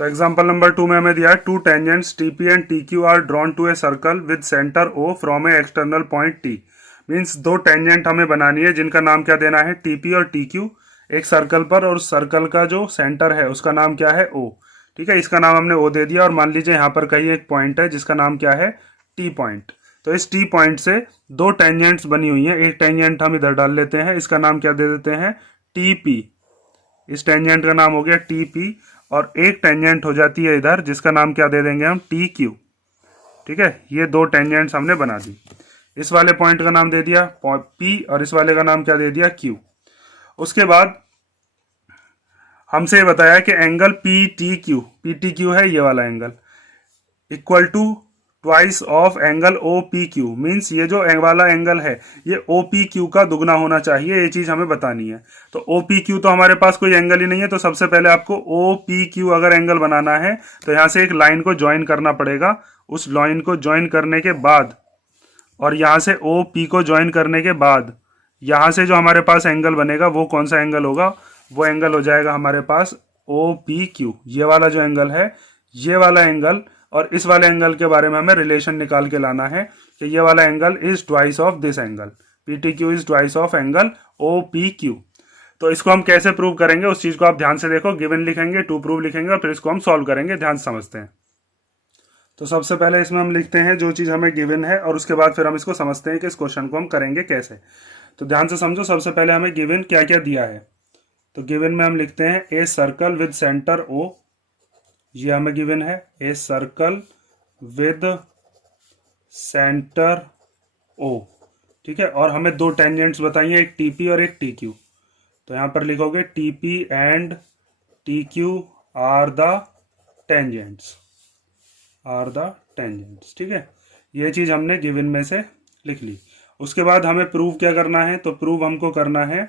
तो example number 2 में हमें दिया है two tangents TP and TQ are drawn to a circle with centre O from a external point T. Means दो tangent हमें बनानी है जिनका नाम क्या देना है, टीपी और टीक्यू, एक सर्कल पर, और सर्कल का जो सेंटर है उसका नाम क्या है, ओ। ठीक है, इसका नाम हमने ओ दे दिया। और मान लीजिए यहाँ पर कहीं एक पॉइंट है जिसका नाम क्या है, टी पॉइंट। तो इस टी पॉइंट से दो टेंजेंट्स बनी हुई हैं। एक टेंजेंट हम इधर डाल लेते हैं, इसका नाम क्या दे देते हैं, टीपी। इस टेंजेंट का नाम हो गया टीपी। और एक टेंजेंट हो जाती है इधर जिसका नाम क्या दे देंगे हम, टी क्यू। ठीक है, ये दो टेंजेंट्स हमने बना दी। इस वाले पॉइंट का नाम दे दिया पी और इस वाले का नाम क्या दे दिया, क्यू। उसके बाद हमसे ये बताया कि एंगल पी टी क्यू है ये वाला angle, equal to twice of angle O P Q. Means ये जो वाला एंगल है ये ओ पी क्यू का दुगना होना चाहिए, ये चीज हमें बतानी है। तो ओ पी क्यू तो हमारे पास कोई एंगल ही नहीं है, तो सबसे पहले आपको ओ पी क्यू अगर एंगल बनाना है तो यहां से एक लाइन को ज्वाइन करना पड़ेगा। उस लाइन को ज्वाइन करने के बाद और यहां से ओ पी को ज्वाइन करने के बाद यहां से जो हमारे पास एंगल बनेगा वो कौन सा एंगल होगा, वो एंगल हो जाएगा हमारे पास ओ पी क्यू। ये वाला जो एंगल है, ये वाला एंगल और इस वाले एंगल के बारे में हमें रिलेशन निकाल के लाना है कि ये वाला angle is twice of this angle, P T Q is twice of angle O P Q. तो इसको हम कैसे प्रूव करेंगे उस चीज को आप ध्यान से देखो। गिवन लिखेंगे, टू प्रूव लिखेंगे और फिर इसको हम सॉल्व करेंगे। ध्यान से समझते हैं। तो सबसे पहले इसमें हम लिखते हैं जो चीज हमें गिवन है और उसके बाद फिर हम इसको समझते हैं कि इस क्वेश्चन को हम करेंगे कैसे। तो ध्यान से समझो, सबसे पहले हमें गिवन क्या क्या दिया है। तो गिवन में हम लिखते हैं a circle with centre O, ये हमें गिवन है, a circle with centre O. ठीक है, और हमें दो टेंजेंट्स बताइए, एक टीपी और एक टी क्यू। तो यहां पर लिखोगे TP and T Q R the tangents, ठीक है, ये चीज हमने गिवन में से लिख ली। उसके बाद हमें प्रूव क्या करना है, तो प्रूव हमको करना है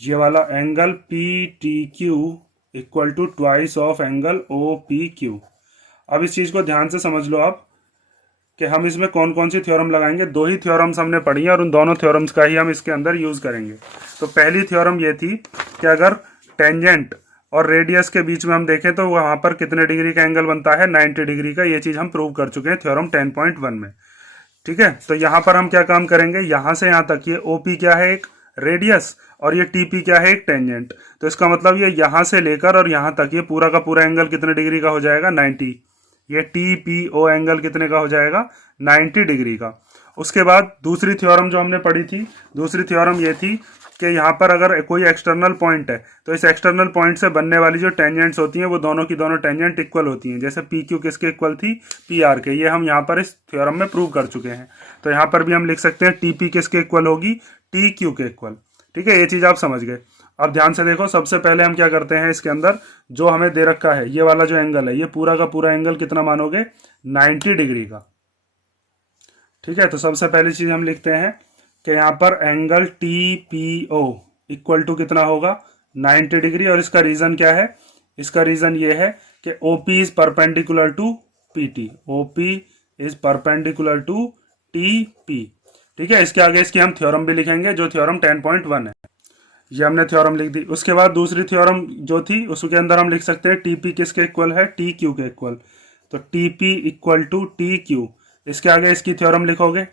ये वाला angle P T Q equal to twice of angle O P Q. अब इस चीज को ध्यान से समझ लो आप कि हम इसमें कौन कौन सी थ्योरम लगाएंगे। दो ही थ्योरम्स हमने पढ़ी है और उन दोनों थ्योरम्स का ही हम इसके अंदर यूज करेंगे। तो पहली थ्योरम ये थी कि अगर टेंजेंट और रेडियस के बीच में हम देखें तो वहां पर कितने डिग्री का एंगल बनता है, 90 डिग्री का। ये चीज हम प्रूव कर चुके हैं थ्योरम 10.1 में। ठीक है, तो यहां पर हम क्या काम करेंगे, यहां से यहां तक ये ओपी क्या है, एक रेडियस, और ये टीपी क्या है, एक टेंजेंट। तो इसका मतलब ये यहां से लेकर और यहां तक ये पूरा का पूरा एंगल कितने डिग्री का हो जाएगा, 90। ये टी पी ओ एंगल कितने का हो जाएगा, 90 डिग्री का। उसके बाद दूसरी थ्योरम जो हमने पढ़ी थी, दूसरी थ्योरम ये थी कि यहाँ पर अगर कोई एक्सटर्नल पॉइंट है तो इस एक्सटर्नल पॉइंट से बनने वाली जो टेंजेंट्स होती हैं वो दोनों की दोनों टेंजेंट इक्वल होती हैं। जैसे पी क्यू किसके इक्वल थी, पी आर के। ये हम यहाँ पर इस थ्योरम में प्रूव कर चुके हैं। तो यहाँ पर भी हम लिख सकते हैं टी पी किसके इक्वल होगी, टी क्यू के इक्वल। ठीक है, ये चीज आप समझ गए। अब ध्यान से देखो, सबसे पहले हम क्या करते हैं, इसके अंदर जो हमें दे रखा है ये वाला जो एंगल है, ये पूरा का पूरा एंगल कितना मानोगे, 90 डिग्री का। ठीक है, तो सबसे पहली चीज हम लिखते हैं कि यहाँ पर angle T P O equal to कितना होगा, 90 डिग्री। और इसका रीजन क्या है, इसका रीजन ये है कि OP is perpendicular to P T, OP is perpendicular to T P. ठीक है, इसके आगे इसकी हम थ्योरम भी लिखेंगे जो थ्योरम 10.1 है। ये हमने थ्योरम लिख दी। उसके बाद दूसरी थ्योरम जो थी उसके अंदर हम लिख सकते हैं टीपी किसके इक्वल है, टी क्यू के इक्वल। तो TP equal to T Q, इसके आगे इसकी थ्योरम लिखोगे।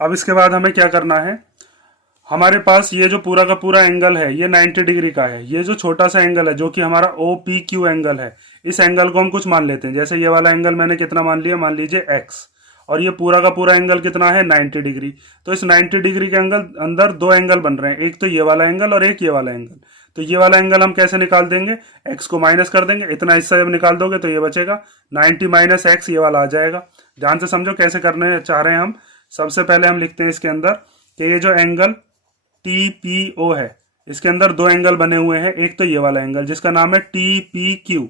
अब इसके बाद हमें क्या करना है, हमारे पास ये जो पूरा का पूरा एंगल है ये 90 डिग्री का है। ये जो छोटा सा एंगल है जो कि हमारा ओ पी क्यू एंगल है, इस एंगल को हम कुछ मान लेते हैं। जैसे ये वाला एंगल मैंने कितना मान लिया, मान लीजिए एक्स, और ये पूरा का पूरा एंगल कितना है, 90 डिग्री। तो इस 90 डिग्री के एंगल अंदर दो एंगल बन रहे हैं, एक तो ये वाला एंगल और एक ये वाला एंगल। तो ये वाला एंगल हम कैसे निकाल देंगे, एक्स को माइनस कर देंगे, इतना हिस्सा जब निकाल दोगे तो ये बचेगा 90 माइनस एक्स, ये वाला आ जाएगा। ध्यान से समझो कैसे करने चाह रहे हैं हम। सबसे पहले हम लिखते हैं इसके अंदर कि ये जो एंगल टी पी ओ है, इसके अंदर दो एंगल बने हुए हैं। एक तो ये वाला एंगल जिसका नाम है टी पी क्यू,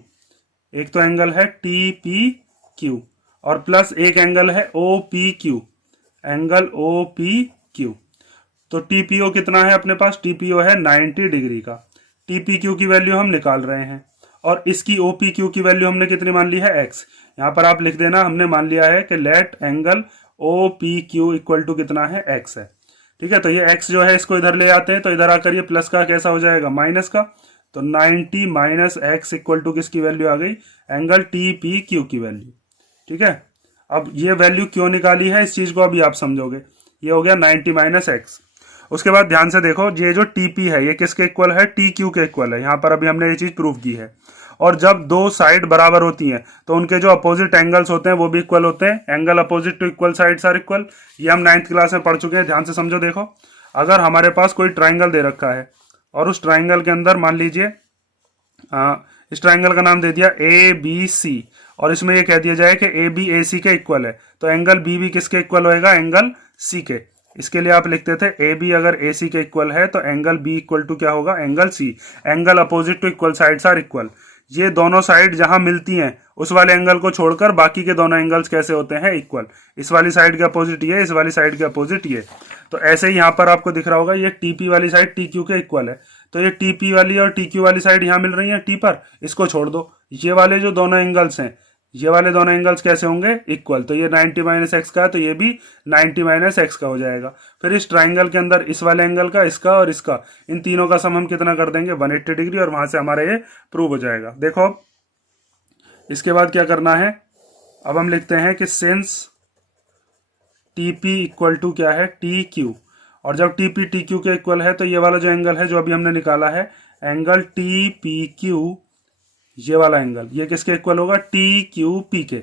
एक तो एंगल है टी पी क्यू, और प्लस एक एंगल है O P Q, angle O P Q. तो टीपीओ कितना है अपने पास, टीपीओ है 90 डिग्री का। टीपीक्यू की वैल्यू हम निकाल रहे हैं और इसकी ओपीक्यू की वैल्यू हमने कितनी मान ली है, एक्स। यहां पर आप लिख देना, हमने मान लिया है कि let angle O P Q equal to कितना है, एक्स है। ठीक है, तो ये एक्स जो है इसको इधर ले आते हैं तो इधर आकर ये प्लस का कैसा हो जाएगा, माइनस का। तो 90 माइनस एक्स इक्वल टू किसकी वैल्यू आ गई, एंगल टी पी क्यू की वैल्यू। ठीक है, अब ये वैल्यू क्यों निकाली है इस चीज को अभी आप समझोगे। ये हो गया 90 माइनस एक्स। उसके बाद ध्यान से देखो, ये जो टीपी है ये किसके इक्वल है, टी क्यू के इक्वल है। यहां पर अभी हमने ये चीज प्रूव की है। और जब दो साइड बराबर होती हैं तो उनके जो अपोजिट एंगल्स होते हैं वो भी इक्वल होते हैं। Angle opposite to equal sides are equal. ये हम 9th क्लास में पढ़ चुके हैं, ध्यान से समझो। देखो, अगर हमारे पास कोई ट्राइंगल दे रखा है और उस ट्राइंगल के अंदर मान लीजिए इस ट्राइंगल का नाम दे दिया ए बी सी, और इसमें ये कह दिया जाए कि ए बी ए सी के इक्वल है, तो एंगल बी भी किसके इक्वल होएगा, एंगल सी के। इसके लिए आप लिखते थे ए बी अगर ए सी के इक्वल है तो एंगल बी इक्वल टू क्या होगा, angle C. Angle opposite to equal sides are equal. ये दोनों साइड जहां मिलती हैं उस वाले एंगल को छोड़कर बाकी के दोनों एंगल्स कैसे होते हैं, इक्वल। इस वाली साइड के अपोजिट ये, इस वाली साइड के अपोजिट ये। तो ऐसे ही यहाँ पर आपको दिख रहा होगा ये टीपी वाली साइड टी क्यू के इक्वल है, तो ये टीपी वाली और टी क्यू वाली साइड यहाँ मिल रही है टी पर, इसको छोड़ दो। ये वाले जो दोनों एंगल्स हैं, ये वाले दोनों एंगल्स कैसे होंगे, इक्वल। तो ये 90 माइनस एक्स का है तो ये भी 90 माइनस एक्स का हो जाएगा। फिर इस ट्राइंगल के अंदर इस वाले एंगल का, इसका और इसका, इन तीनों का सम हम कितना कर देंगे, 180 डिग्री, और वहां से हमारा ये प्रूव हो जाएगा। देखो अब इसके बाद क्या करना है, अब हम लिखते हैं कि since T P equal to क्या है, टी क्यू। और जब टी पी टी क्यू के इक्वल है तो ये वाला जो एंगल है जो अभी हमने निकाला है, एंगल टी पी क्यू, ये वाला एंगल ये किसके इक्वल होगा, टी क्यू पी के।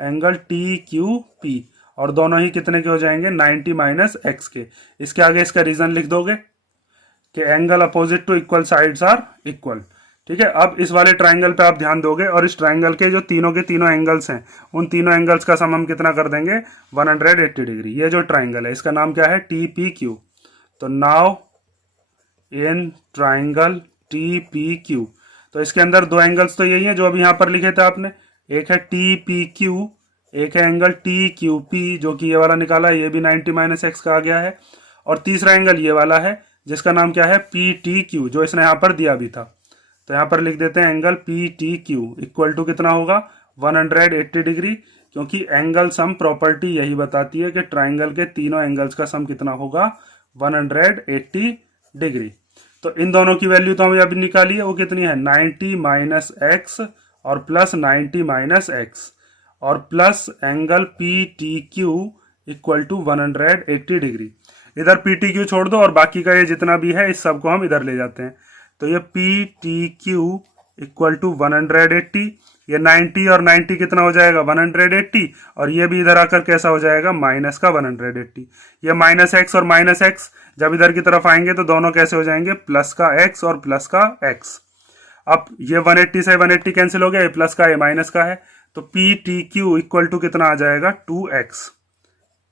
एंगल टी क्यू पी, और दोनों ही कितने के हो जाएंगे, 90 माइनस एक्स के। इसके आगे इसका रीजन लिख दोगे कि angle opposite to equal sides are equal. ठीक है, अब इस वाले ट्राइंगल पे आप ध्यान दोगे और इस ट्राइंगल के जो तीनों एंगल्स हैं उन तीनों एंगल्स का सम हम कितना कर देंगे, 180 डिग्री। ये जो ट्राइंगल है इसका नाम क्या है, टी पी क्यू। तो now in triangle T P Q, तो इसके अंदर दो एंगल्स तो यही है जो अभी यहां पर लिखे थे आपने, एक है टी पी क्यू, एक है एंगल टी क्यू पी जो कि ये वाला निकाला है, ये भी 90 माइनस एक्स का आ गया है। और तीसरा एंगल ये वाला है जिसका नाम क्या है, पी टी क्यू, जो इसने यहाँ पर दिया भी था। तो यहाँ पर लिख देते हैं angle P T Q equal to कितना होगा, 180 डिग्री, क्योंकि एंगल सम प्रॉपर्टी यही बताती है कि ट्राइंगल के तीनों एंगल्स का सम कितना होगा, 180 डिग्री। तो इन दोनों की वैल्यू तो हमें अभी निकाली है, वो कितनी है, 90 माइनस एक्स और प्लस 90 माइनस एक्स, और plus angle P T Q equal to 180 degree. इधर पी टी क्यू छोड़ दो और बाकी का ये जितना भी है इस सबको हम इधर ले जाते हैं। तो ये P T Q equal to 180, ये 90 और 90 कितना हो जाएगा, 180, और ये भी इधर आकर कैसा हो जाएगा, माइनस का 180। ये माइनस एक्स और माइनस एक्स जब इधर की तरफ आएंगे तो दोनों कैसे हो जाएंगे, प्लस का एक्स और प्लस का एक्स। अब ये 180 से 180 कैंसिल हो गया, ये प्लस का ये माइनस का है, तो P T Q equal to कितना आ जाएगा, 2x।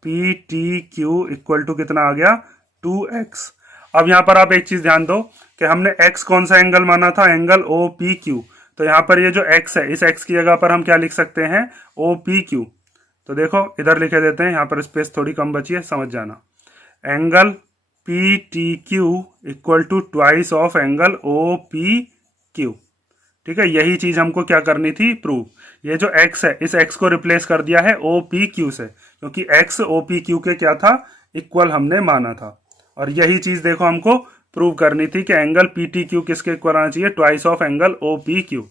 P T Q equal to कितना आ गया, 2x। अब यहां पर आप एक चीज ध्यान दो कि हमने x कौन सा एंगल माना था, एंगल ओ पी क्यू। तो यहां पर ये जो x है इस x की जगह पर हम क्या लिख सकते हैं, ओ पी क्यू। तो देखो इधर लिखे देते हैं, यहां पर स्पेस थोड़ी कम बची है, समझ जाना। Angle P T Q equal to twice of angle O P Q. ठीक है, यही चीज हमको क्या करनी थी, प्रूव। ये जो x है इस x को रिप्लेस कर दिया है ओ पी क्यू से, क्योंकि x ओ पी क्यू के क्या था, इक्वल हमने माना था। और यही चीज देखो हमको प्रूव करनी थी कि एंगल पी टी क्यू किसके इक्वल आना चाहिए, twice of angle O P Q.